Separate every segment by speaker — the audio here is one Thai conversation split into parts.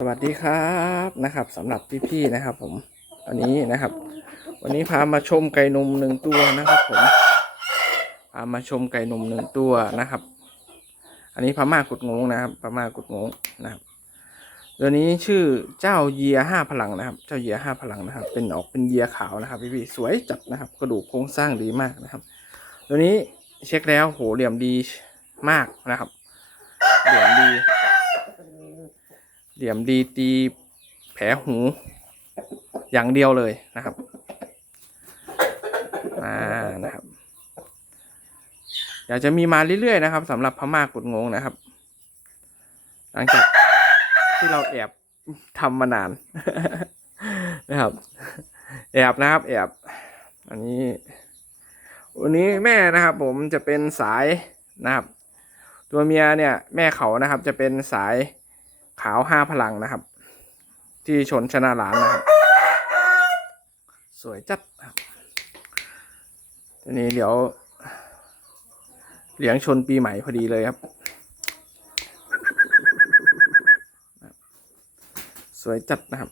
Speaker 1: สวัสดีครับนะครับสำหรับพี่ๆนะครับ ผมวันนี้นะครับ วันนี้พามาชมไก่นมหนึ่งตัวนะครับ ผมพามาชมไก่นมหนึ่งตัวนะครับ อันนี้พม่ากุดงงนะครับพม่ากุดงงนะครับตัวนี้ชื่อเจ้าเยียห้าพลังนะครับ เจ้าเยียห้าพลังนะครับ เป็นออกเป็นเยียขาวนะครับ พี่ๆสวยจัดนะครับกระดูกโครงสร้างดีมากนะครับ ตัวนี้เช็คแล้วโหเหลี่ยมดีมากนะครับเหลี่ยมดี เหลี่ยมดีตีแผลหูอย่างเดียวเลยนะครับอ่านะครับอยากจะมีมาเรื่อยๆนะครับสำหรับพม่ากุดงงนะครับ หลังจากที่เราแอบทำมานานนะครับ แอบนะครับ แอบ อันนี้วันนี้แม่นะครับ ผมจะเป็นสายนะครับ ตัวเมียเนี่ย แม่เขานะครับ จะเป็นสาย ขาวห้าพลังนะครับ ที่ชนชนะหลานนะครับ สวยจัดทีนี้เดี๋ยวเลี้ยงชนปีใหม่พอดีเลยครับ สวยจัดนะครับ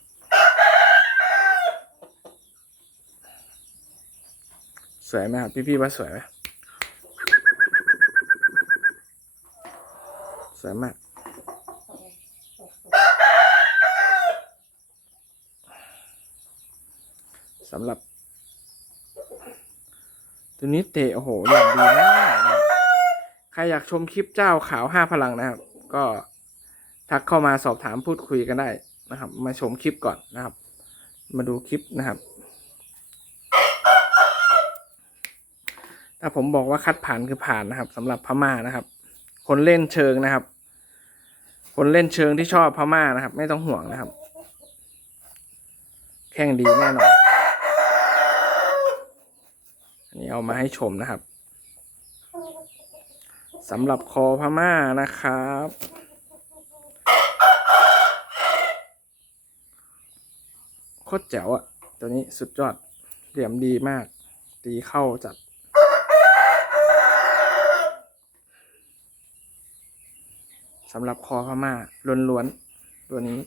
Speaker 1: สวยไหมครับ พี่ๆว่าสวยไหมสวยมาก สำหรับ ตัวนี้เตะโอ้โหอย่างดีมากนะครับใครอยากชมคลิปเจ้าขาวห้าพลังนะครับ ก็ทักเข้ามาสอบถามพูดคุยกันได้นะครับ มาชมคลิปก่อนนะครับ มาดูคลิปนะครับ ถ้าผมบอกว่าคัดผ่านคือผ่านนะครับสำหรับพม่านะครับ คนเล่นเชิงนะครับ คนเล่นเชิงที่ชอบพม่านะครับ ไม่ต้องห่วงนะครับ แข่งดีแน่นอน อั นนี้เอามาให้ชมนะครับสำหรับคอพม่านะครับ โคตรแจ๋วอะตัวนี้สุดยอด เหลี่ยมดีมาก ตีเข้าจัด สำหรับคอพม่าล้วนๆ ตัวนี้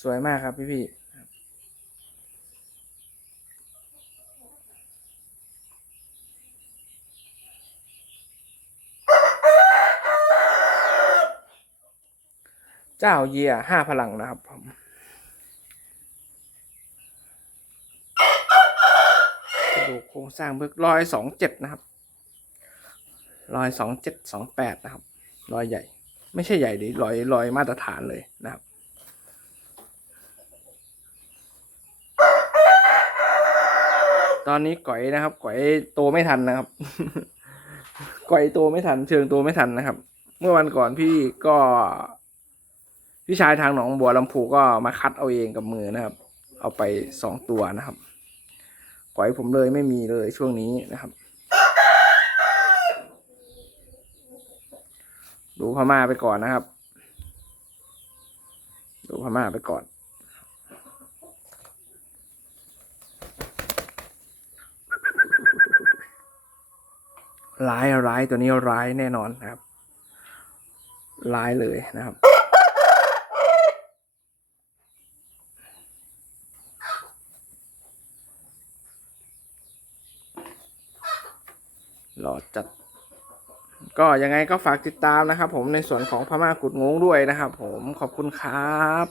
Speaker 1: สวยมากครับพี่พี่ เจ้าเยียห้าพลังนะครับผมกระดูกโครงสร้างเบิกร้อยสองเจ็ดนะครับร้อยสองเจ็ดสองแปดนะครับร้อยใหญ่ ไม่ใช่ใหญ่ดิร้อยร้อยมาตรฐานเลยนะครับตอนนี้ก๋อยนะครับก๋อยโตไม่ทันนะครับก๋อยโตไม่ทัน เชิงโตไม่ทันนะครับ เมื่อวันก่อนพี่ก็ พี่ชายทางหนองบัวลำพูก็มาคัดเอาเองกับมือนะครับ เอาไปสองตัวนะครับก๋อยผมเลยไม่มีเลยช่วงนี้นะครับ ดูพม่าไปก่อนนะครับ ดูพม่าไปก่อนร้ายร้ายตัวนี้ร้ายแน่นอนนะครับ ร้ายเลยนะครับ หล่อจัด ก็ยังไงก็ฝากติดตามนะครับ ผมในส่วนของพม่ากุดงงด้วยนะครับ ผมขอบคุณครับ